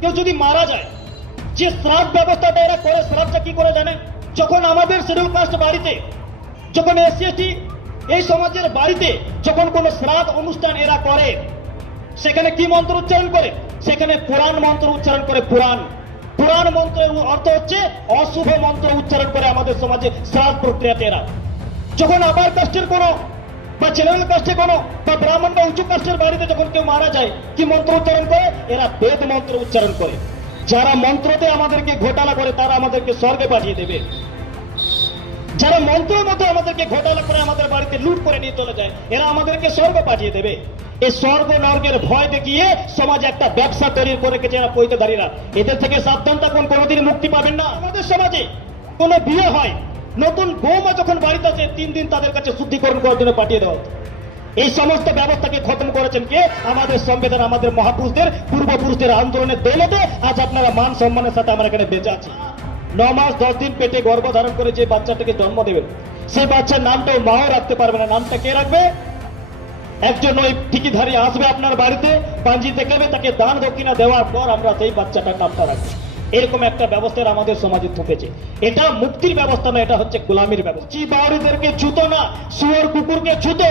কেউ যদি মারা যায়, যে শ্রাদ্ধ ব্যবস্থাটা এরা করে, শ্রাদ্ধটা কি করে জানে? যখন আমাদের শিডিউল কাস্ট বাড়িতে, যখন এসসি এসটি এই সমাজের বাড়িতে যখন কোনো শ্রাদ্ধ অনুষ্ঠান এরা করে, সেখানে কি মন্ত্র উচ্চারণ করে? সেখানে পুরাণ মন্ত্র উচ্চারণ করে। পুরাণ মন্ত্রের অর্থ হচ্ছে অশুভ মন্ত্র উচ্চারণ করে আমাদের সমাজে শ্রাদ্ধ প্রক্রিয়াতে এরা। যখন আবার কাস্টের কোনো বা জেনারেল কাস্টে কোনো বা ব্রাহ্মণ বা উঁচু কাস্টের বাড়িতে যখন কেউ মারা যায়, কি মন্ত্র উচ্চারণ করে? এরা বেদ মন্ত্র উচ্চারণ করে। যারা মন্ত্রতে আমাদেরকে ঘোটালা করে তারা আমাদেরকে স্বর্গে পাঠিয়ে দেবে। যারা মন্ত্রের মতো আমাদেরকে ঘোটালা করে আমাদের বাড়িতে লুট করে নিয়ে চলে যায়, এরা আমাদেরকে স্বর্গে পাঠিয়ে দেবে। এই স্বর্গ নর্গের ভয় দেখিয়ে সমাজে একটা ব্যবসা তৈরি করে রেখেছে এরা পৈতেধারীরা। এদের থেকে সাবধান থাকুন, কোনোদিন মুক্তি পাবেন না। আমাদের সমাজে কোনো বিয়ে হয়, নতুন বৌমা যখন বাড়িতে আসে 3 দিন তাদের কাছে শুদ্ধিকরণ করার জন্য পাঠিয়ে দেওয়া হতো। এই সমস্ত ব্যবস্থাকে খতম করেছেন কে? আমাদের সংবিধান, আমাদের মহাপুরুষদের, পূর্বপুরুষদের আন্দোলনের দৌলতে আজ আপনারা মান সম্মানের সাথে আমরা এখানে বেঁচে আছি। 9 মাস 10 দিন পেটে গর্ভধারণ করে যে বাচ্চাটাকে জন্ম দেবেন, সেই বাচ্চার নামটাও মাও রাখতে পারবে না। নামটা কে রাখবে? একজন ওই ঠিকিধারী আসবে আপনার বাড়িতে, পাঞ্জি দেখাবে, তাকে দান দক্ষিণা দেওয়ার পর আমরা সেই বাচ্চাটার নামটা রাখবো। এরকম একটা ব্যবস্থা আমাদের সমাজে ঢুকেছে। এটা মুক্তির ব্যবস্থা না, এটা হচ্ছে গোলামির ব্যবস্থা। বাড়িদেরকে ছুতো না, শুয়োর কুকুরকে ছুতো।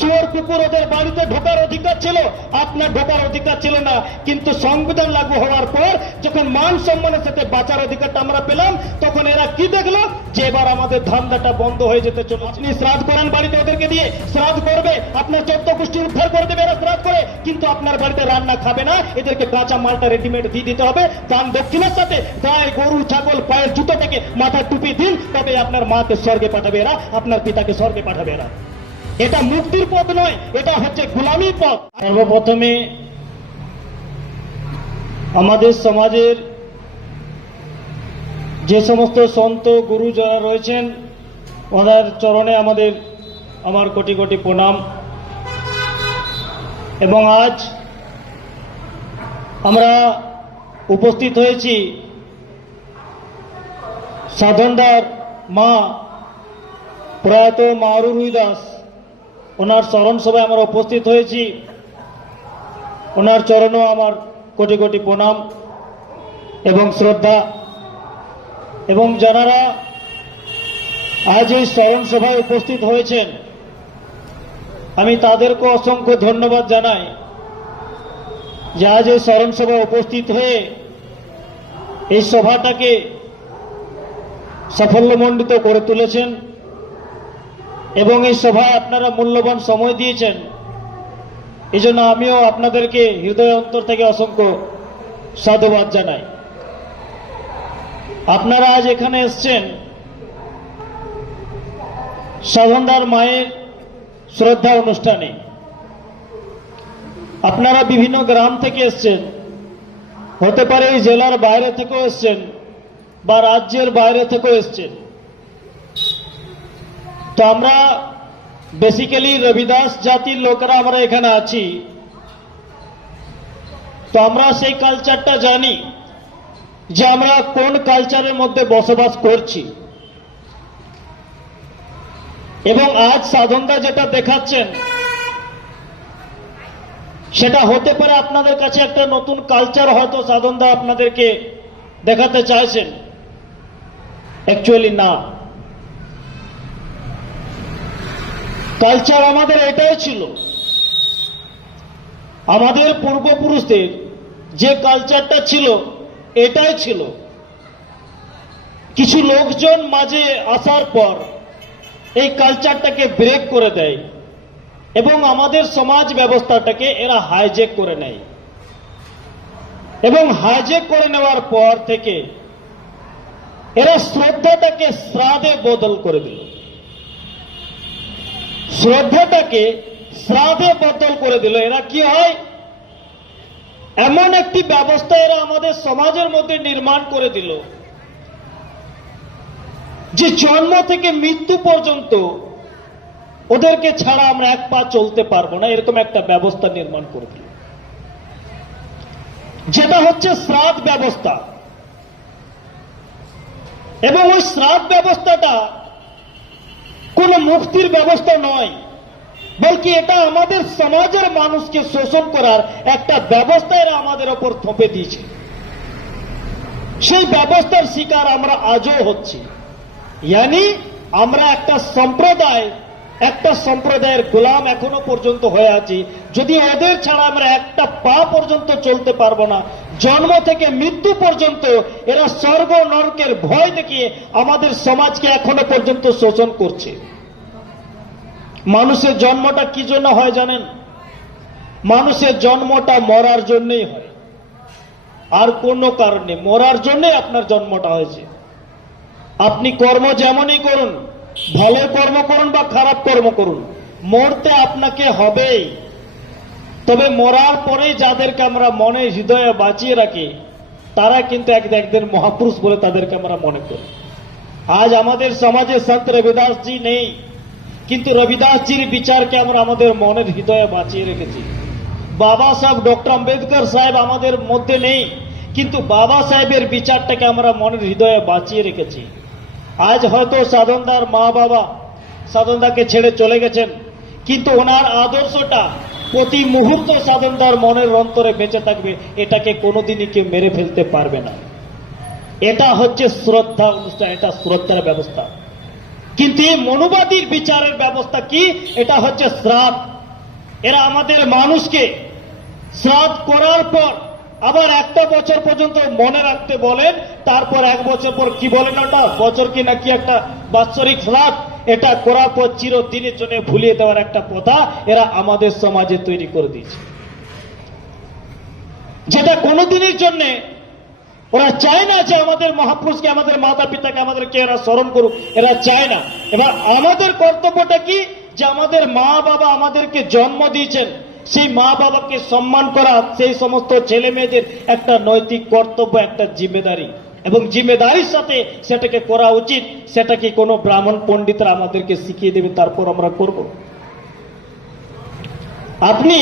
শুয়োর কুকুর ওদের বাড়িতে ঢোকার অধিকার ছিল, আপনার ঢোকার অধিকার ছিল না। কিন্তু সংবিধান লাগু হওয়ার পর যখন মান সম্মানের সাথে বাঁচার অধিকারটা আমরা পেলাম, তখন এরা কি দেখলো? যে এবার আমাদের ধান্দাটা বন্ধ হয়ে যেতে চলে। আপনি শ্রাদ্ধ করেন বাড়িতে ওদেরকে দিয়ে, শ্রাদ্ধ করবে, আপনার 14 গোষ্ঠী উদ্ধার করে দেবে এরা শ্রাদ্ধ করে, কিন্তু আপনার বাড়িতে রান্না খাবে না। এদেরকে কাঁচা মালটা রেডিমেড দিয়ে দিতে হবে। দান দক্ষিণের সাথে গায়ে, গরু, ছাগল, পায়ের জুতো থেকে মাথার টুপি দিন, তবে আপনার মাকে স্বর্গে পাঠাবে এরা, আপনার পিতাকে স্বর্গে পাঠাবে এরা। এটা মুক্তির পথ নয়, এটা হচ্ছে গোলামির পথ। সর্বপ্রথমে আমাদের সমাজের যে সমস্ত সন্ত গুরু যারা রয়েছেন, ওনার চরণে আমার কোটি কোটি প্রণাম। এবং আজ আমরা উপস্থিত হয়েছি সাধনদার মা প্রয়াত মা রুই দাস, ওনার চরণ সভায় আমরা উপস্থিত হয়েছি। ওনার চরণও আমার কোটি কোটি প্রণাম এবং শ্রদ্ধা। এবং যারা আজ এই চরণ সভায় উপস্থিত হয়েছেন, আমি তাদেরকে অসংখ্য ধন্যবাদ জানাই যে আজ এই চরণ সভায় উপস্থিত হয়ে এই সভাটাকে সাফল্যমণ্ডিত করে তুলেছেন এবং এই সভায় আপনারা মূল্যবান সময় দিয়েছেন। এই জন্য আমিও আপনাদেরকে হৃদয় অন্তর থেকে অসংখ্য সাধুবাদ জানাই। আপনারা আজ এখানে এসছেন সাধনদার মায়ের শ্রদ্ধা অনুষ্ঠানে। আপনারা বিভিন্ন গ্রাম থেকে এসছেন, হতে পারে এই জেলার বাইরে থেকেও এসছেন বা রাজ্যের বাইরে থেকেও এসছেন। তো আমরা বেসিক্যালি রবিদাস জাতির লোকেরা আমরা এখানে আছি, তো আমরা সেই কালচারটা জানি যে আমরা কোন কালচারের মধ্যে বসবাস করছি। এবং আজ সাধনদা যেটা দেখাচ্ছেন সেটা হতে পারে আপনাদের কাছে একটা নতুন কালচার, হয়তো সাধনদা আপনাদেরকে দেখাতে চাইছেন। অ্যাকচুয়ালি না, কালচার আমাদের এটাই ছিল। আমাদের পূর্বপুরুষদের যে কালচারটা ছিল এটাই ছিল। কিছু লোকজন মাঝে আসার পর এই কালচারটাকে ব্রেক করে দেয় এবং আমাদের সমাজ ব্যবস্থাটাকে এরা হাইজ্যাক করে নেয়। এবং হাইজ্যাক করে নেওয়ার পর থেকে এরা শ্রদ্ধাটাকে শ্রাদ্ধে বদল করে দিল। শ্রদ্ধাটাকে শ্রাদ্ধে বদল করে দিল। এরা কি হয়, এমন একটি ব্যবস্থা এরা আমাদের সমাজের মধ্যে নির্মাণ করে দিল যে জন্ম থেকে মৃত্যু পর্যন্ত ওদেরকে ছাড়া আমরা এক পা চলতে পারবো না, এরকম একটা ব্যবস্থা নির্মাণ করে দিল, যেটা হচ্ছে শ্রাদ্ধ ব্যবস্থা। এবং ওই শ্রাদ্ধ ব্যবস্থাটা কোন মুক্তির ব্যবস্থা নয়, বলকি এটা আমাদের সমাজের মানুষকে শোষণ করার একটা ব্যবস্থা এরা আমাদের ওপর থোপে দিয়েছে। সেই ব্যবস্থার শিকার আমরা আজও হচ্ছি। ইয়ানি আমরা একটা সম্প্রদায়ের গোলাম এখনো পর্যন্ত হয়ে আছি। যদি ওদের ছাড়া আমরা একটা পা পর্যন্ত চলতে পারবো না, জন্ম থেকে মৃত্যু পর্যন্ত এরা স্বর্গ নরকের ভয় দেখিয়ে আমাদের সমাজকে এখনো পর্যন্ত শোষণ করছে। মানুষের জন্মটা কি জন্য হয় জানেন? মানুষের জন্মটা মরার জন্যই হয়, আর কোনো কারণে মরার জন্যই আপনার জন্মটা হয়েছে। আপনি কর্ম যেমনই করুন, ভালো কর্ম করুন বা খারাপ কর্ম করুন, মরতে আপনাকে হবেই। তবে মরার পরে যাদেরকে আমরা মনে হৃদয়ে বাঁচিয়ে রাখি তারা কিন্তু একদিন মহাপুরুষ বলে তাদেরকে আমরা মনে করি। আজ আমাদের সমাজে সন্ত রবিদাসজি নেই, কিন্তু রবিদাসজির বিচারকে আমরা আমাদের মনের হৃদয়ে বাঁচিয়ে রেখেছি। বাবা সাহেব ডক্টর আম্বেদকর সাহেব আমাদের মধ্যে নেই, কিন্তু বাবা সাহেবের বিচারটাকে আমরা মনের হৃদয়ে বাঁচিয়ে রেখেছি। আজ হয়তো সাধনদার মা বাবা সাধনদাকে ছেড়ে চলে গেছেন, কিন্তু ওনার আদর্শটা প্রতি মুহূর্ত সাধনদার মনের অন্তরে বেঁচে থাকবে, এটাকে কোনোদিনই কেউ মেরে ফেলতে পারবে না। এটা হচ্ছে শ্রদ্ধা অনুষ্ঠান, এটা শ্রদ্ধার ব্যবস্থা। কিন্তু এই মনুবাদীর বিচারের ব্যবস্থা কি? এটা হচ্ছে শ্রাদ্ধ। এরা আমাদের মানুষকে শ্রাদ্ধ করার পর আবার একটা বছর পর্যন্ত মনে রাখতে বলেন, তারপর এক বছর পর কি বলেন, ওটা বছর কি নাকি একটা বাৎসরিক শ্রাদ্ধ, এটা করার পর চিরদিনের জন্য ভুলিয়ে দেওয়ার একটা প্রথা এরা আমাদের সমাজে তৈরি করে দিয়েছে, যেটা কোনোদিনের জন্য ওরা চায় না যে আমাদের মহাপুরুষকে, আমাদের মাতা পিতাকে, আমাদেরকে এরা স্মরণ করুক, এরা চায় না। এবার আমাদের কর্তব্যটা কি? যে আমাদের মা বাবা আমাদেরকে জন্ম দিয়েছেন, সেই মা বাবাকে সম্মান করা সেই সমস্ত ছেলে মেয়েদের একটা নৈতিক কর্তব্য, একটা জিম্মেদারি, এবং জিম্মেদারির সাথে সেটাকে করা উচিত। সেটা কি কোনো ব্রাহ্মণ পণ্ডিতরা আমাদেরকে শিখিয়ে দেবে তারপর আমরা করব? আপনি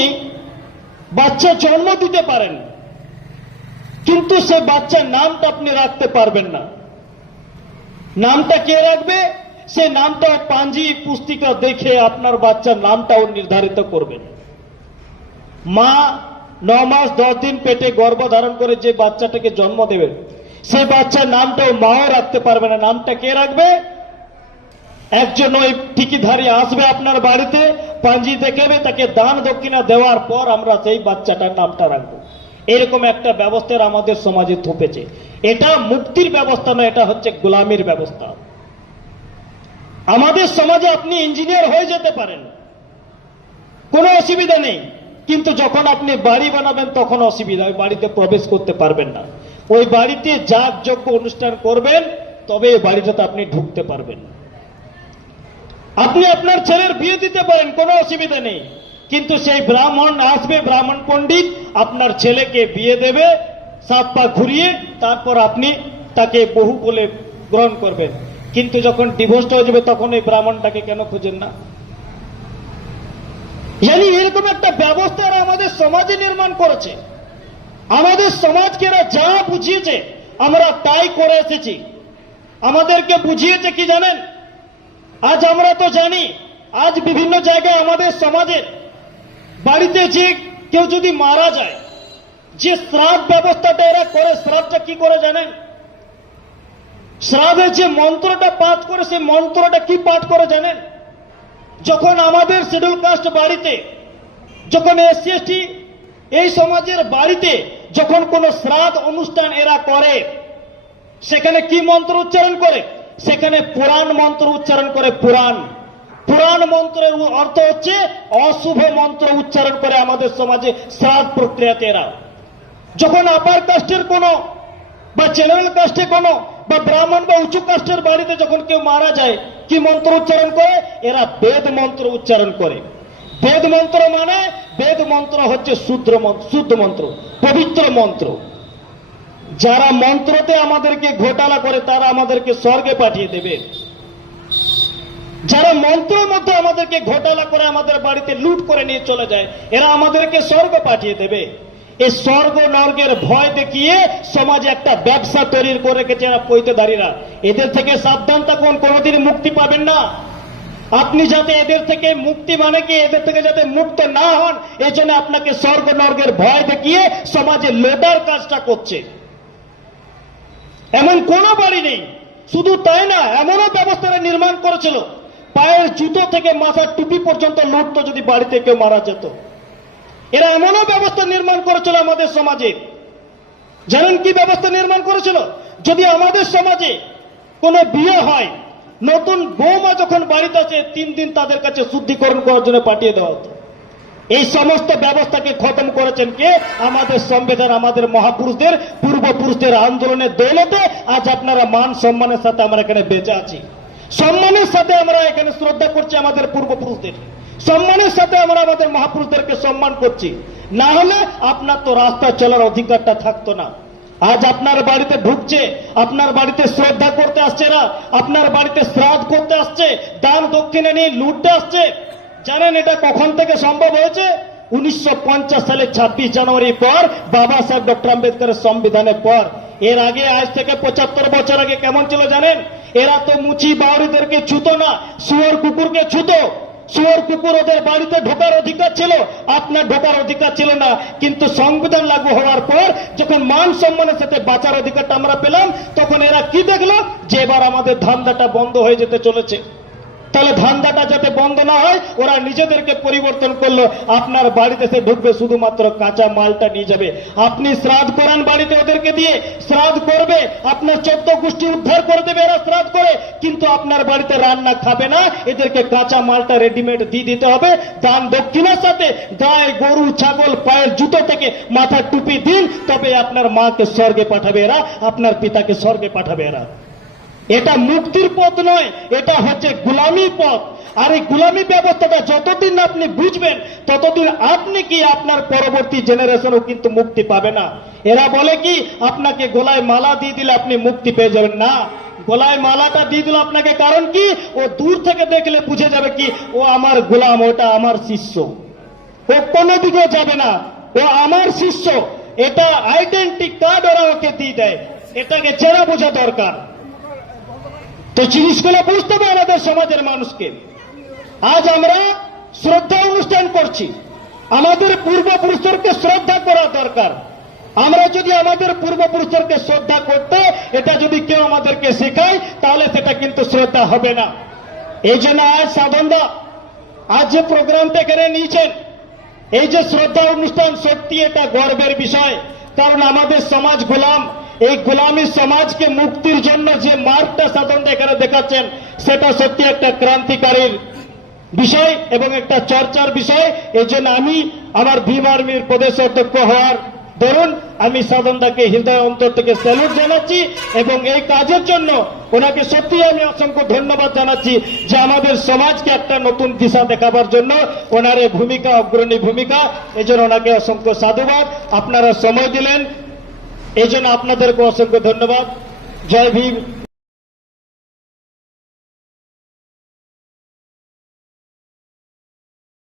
বাচ্চা জন্ম দিতে পারেন, কিন্তু সে বাচ্চার নামটা আপনি রাখতে পারবেন না। নামটা কে রাখবে? সে নামটা পাঞ্জি পুস্তিকা দেখে আপনার বাচ্চার নামটাও নির্ধারিত করবেন। মা 9 মাস 10 দিন পেটে গর্ভধারণ করে যে বাচ্চাটাকে জন্ম দেবে, সে বাচ্চার নামটাও মাও রাখতে পারবে না। নামটা কে রাখবে? একজন ওই ঠিকিধারী আসবে আপনার বাড়িতে, পাঞ্জি দেখাবে, তাকে দান দক্ষিণা দেওয়ার পর আমরা সেই বাচ্চাটার নামটা রাখবো। এরকম একটা ব্যবস্থা আমাদের সমাজে থপেছে। এটা মুক্তির ব্যবস্থা নয়, এটা হচ্ছে গোলামির ব্যবস্থা। আমাদের সমাজে আপনি ইঞ্জিনিয়ার হয়ে যেতে পারেন, কোনো অসুবিধা নেই, কিন্তু যখন আপনি বাড়ি বানাবেন তখন অসুবিধা, ওই বাড়িতে প্রবেশ করতে পারবেন না। ওই বাড়িতে যাগযজ্ঞ অনুষ্ঠান করবেন, তবে এই বাড়িটাতে আপনি ঢুকতে পারবেন। আপনি আপনার ছেলের বিয়ে দিতে পারেন, কোনো অসুবিধা নেই, কিন্তু সেই ব্রাহ্মণ আসবে, ব্রাহ্মণ পণ্ডিত আপনার ছেলেকে বিয়ে দেবে 7 পা ঘুরিয়ে, তারপর আপনি তাকে বহু বলে গ্রহণ করবেন। কিন্তু যখন ডিভোর্স হয়ে যাবে তখন এই ব্রাহ্মণটাকে কেন খুঁজেন না? জানি এরকম একটা ব্যবস্থা এরা আমাদের সমাজে নির্মাণ করেছে। আমাদের সমাজকে এরা যা বুঝিয়েছে আমরা তাই করে এসেছি। আমাদেরকে বুঝিয়েছে কি জানেন? আজ আমরা তো জানি, আজ বিভিন্ন জায়গায় আমাদের সমাজে বাড়িতে যে কেউ যদি মারা যায়, যে শ্রাদ্ধ ব্যবস্থাটা এরা করে, শ্রাদ্ধটা কি করে জানেন? শ্রাদ্ধের যে মন্ত্রটা পাঠ করে, সেই মন্ত্রটা কি পাঠ করে জানেন? যখন আমাদের শিডিউল কাস্ট বাড়িতে, যখন এসসি এসটি এই সমাজের বাড়িতে যখন কোন শ্রাদ্ধ অনুষ্ঠান এরা করে, সেখানে কি মন্ত্র উচ্চারণ করে? সেখানে পুরাণ মন্ত্র উচ্চারণ করে। পুরাণ মন্ত্রের অর্থ হচ্ছে অশুভ মন্ত্র উচ্চারণ করে আমাদের সমাজে শ্রাদ্ধ প্রক্রিয়াতে এরা। যখন আপার কাস্টের কোন বা জেনারেল কাস্টে কোন বা ব্রাহ্মণ বা উঁচু কাস্টের বাড়িতে যখন কেউ মারা যায়, কি মন্ত্র উচ্চারণ করে? এরা বেদ মন্ত্র উচ্চারণ করে। বেদ মন্ত্র মানে, বেদ মন্ত্র হচ্ছে শুদ্ধ মন্ত্র, পবিত্র মন্ত্র। যারা মন্ত্রতে আমাদেরকে ঘোটালা করে তারা আমাদেরকে স্বর্গে পাঠিয়ে দেবে। যারা মন্ত্রের মধ্যে আমাদেরকে ঘোটালা করে আমাদের বাড়িতে লুট করে নিয়ে চলে যায়, এরা আমাদেরকে স্বর্গ পাঠিয়ে দেবে। এই স্বর্গ নরকের ভয় দেখিয়ে সমাজে একটা ব্যবসা তৈরি করে রেখেছে এরা পৈতেধারীরা। এদের থেকে সাবধান থাকুন, কোনোদিন মুক্তি পাবেন না। আপনি যাতে এদের থেকে মুক্তি মানে কি, এদের থেকে যাতে মুক্ত না হন, এই জন্য আপনাকে স্বর্গ নরকের ভয় দেখিয়ে সমাজে লোটার কাজটা করছে। এমন কোনো বাড়ি নেই। শুধু তাই না, এমনও ব্যবস্থাটা নির্মাণ করেছিল, পায়ের জুতো থেকে মাথার টুপি পর্যন্ত লুটত যদি বাড়িতে কেউ মারা যেত। এরা এমনও ব্যবস্থা নির্মাণ করেছিল আমাদের সমাজে। জানেন কি ব্যবস্থা নির্মাণ করেছিল? যদি আমাদের সমাজে কোনো বিয়ে হয়, নতুন বৌমা যখন বাড়িতে আসে 3 দিন তাদের কাছে শুদ্ধিকরণ করার জন্য পাঠিয়ে দেওয়া হতো। এই সমস্ত ব্যবস্থাকে খতম করেছেন কে? আমাদের সংবিধান, আমাদের মহাপুরুষদের, পূর্বপুরুষদের আন্দোলনের দৌলতে আজ আপনারা মান সম্মানের সাথে আমরা এখানে বেঁচে আছি। সম্মানের সাথে আমরা এখানে শ্রদ্ধা করছি আমাদের পূর্বপুরুষদের, সম্মানের সাথে আমরা আমাদের মহাপুরুষদেরকে সম্মান করছি। না হলে আপনার তো রাস্তা চলার অধিকারটা থাকতো না। আজ আপনার বাড়িতে ঢুকছে, আপনার বাড়িতে শ্রদ্ধা করতে আসছে এরা, আপনার বাড়িতে শ্রাদ্ধ করতে আসছে, দান দক্ষিণা নিয়ে লুটতে আসছে। জানেন এটা কখন থেকে সম্ভব হয়েছে? 1950 সালে 26 জানুয়ারির পর, বাবা সাহেব ডক্টর আম্বেদকরের সংবিধানের পর। এর আগে, আজ থেকে 75 বছর আগে কেমন ছিল জানেন? এরা তো মুচি বাউরিদেরকে ছুতো না, শুয়োর কুকুরকে ছুতো। শুয়োর কুকুর ওদের বাড়িতে ঢোকার অধিকার ছিল, আপনার ঢোকার অধিকার ছিল না। কিন্তু সংবিধান লাগু হওয়ার পর যখন মান সম্মানের সাথে বাঁচার অধিকারটা আমরা পেলাম, তখন এরা কি দেখলো? যে এবার আমাদের ধান্দাটা বন্ধ হয়ে যেতে চলেছে। তাহলে ধান্দাটা যাতে বন্ধ না হয়, ওরা নিজেদেরকে পরিবর্তন করলো। আপনার বাড়িতে সে ঢুকবে, শুধুমাত্র কাঁচা মালটা নিয়ে যাবে। আপনি শ্রাদ্ধ করান বাড়িতে ওদেরকে দিয়ে, শ্রাদ্ধ করবে, আপনার 14 গোষ্ঠী উদ্ধার করে দেবে এরা শ্রাদ্ধ করে, কিন্তু আপনার বাড়িতে রান্না খাবে না। এদেরকে কাঁচা মালটা রেডিমেড দিয়ে দিতে হবে। দান দক্ষিণার সাথে গায়ে, গরু, ছাগল, পায়ের জুতো থেকে মাথার টুপি দিন, তবে আপনার মাকে স্বর্গে পাঠাবে এরা, আপনার পিতাকে স্বর্গে পাঠাবে এরা। এটা মুক্তির পথ নয়, এটা হচ্ছে গোলামির পথ। আর এই গোলামি ব্যবস্থাটা যতদিন আপনি বুঝবেন, ততদিন আপনি কি আপনার পরবর্তী জেনারেশনও কিন্তু মুক্তি পাবে না। এরা বলে কি, আপনাকে গলায় মালা দিয়ে দিলে আপনি মুক্তি পেয়ে যাবেন। না, গলায় মালাটা দিয়ে দিল আপনাকে, কারণ কি? ও দূর থেকে দেখলে বুঝে যাবে কি ও আমার গোলাম, ওটা আমার শিষ্য। ও কোনো দিকে যাবে না, ও আমার শিষ্য। এটা আইডেন্টি কার্ড ওরা ওকে দিয়ে দেয়। এটাকে চেনা বোঝা দরকার। তো জিনিসগুলো বুঝতে হবে আমাদের সমাজের মানুষকে। আজ আমরা শ্রদ্ধা অনুষ্ঠান করছি, আমাদের পূর্বপুরুষদেরকে শ্রদ্ধা করা দরকার। আমরা যদি আমাদের পূর্বপুরুষদেরকে শ্রদ্ধা করতে, এটা যদি কেউ আমাদেরকে শেখায়, তাহলে সেটা কিন্তু শ্রদ্ধা হবে না। এই জন্য আজ সাধনদা আজ যে প্রোগ্রামটা এখানে নিয়েছেন, এই যে শ্রদ্ধা অনুষ্ঠান, সত্যি এটা গর্বের বিষয়। কারণ আমাদের সমাজ গোলাম, এই গোলামী সমাজকে মুক্তির জন্য যে মার্গটা সাধন এখানে দেখাচ্ছেন, সেটা সত্যি একটা ক্রান্তিকারীর বিষয় এবং একটা চর্চার বিষয়। এই জন্য আমি আমার ভীম আর্মির প্রদেশ অধ্যক্ষ হওয়ার দরুন আমি সাধনদাকে হৃদয় অন্তর থেকে স্যালুট জানাচ্ছি এবং এই কাজের জন্য ওনাকে সত্যি আমি অসংখ্য ধন্যবাদ জানাচ্ছি যে আমাদের সমাজকে একটা নতুন দিশা দেখাবার জন্য ওনার এই ভূমিকা, অগ্রণী ভূমিকা। এই জন্য ওনাকে অসংখ্য সাধুবাদ। আপনারা সময় দিলেন, এই জন্য আপনাদেরকে অসংখ্য ধন্যবাদ। জয় ভীম।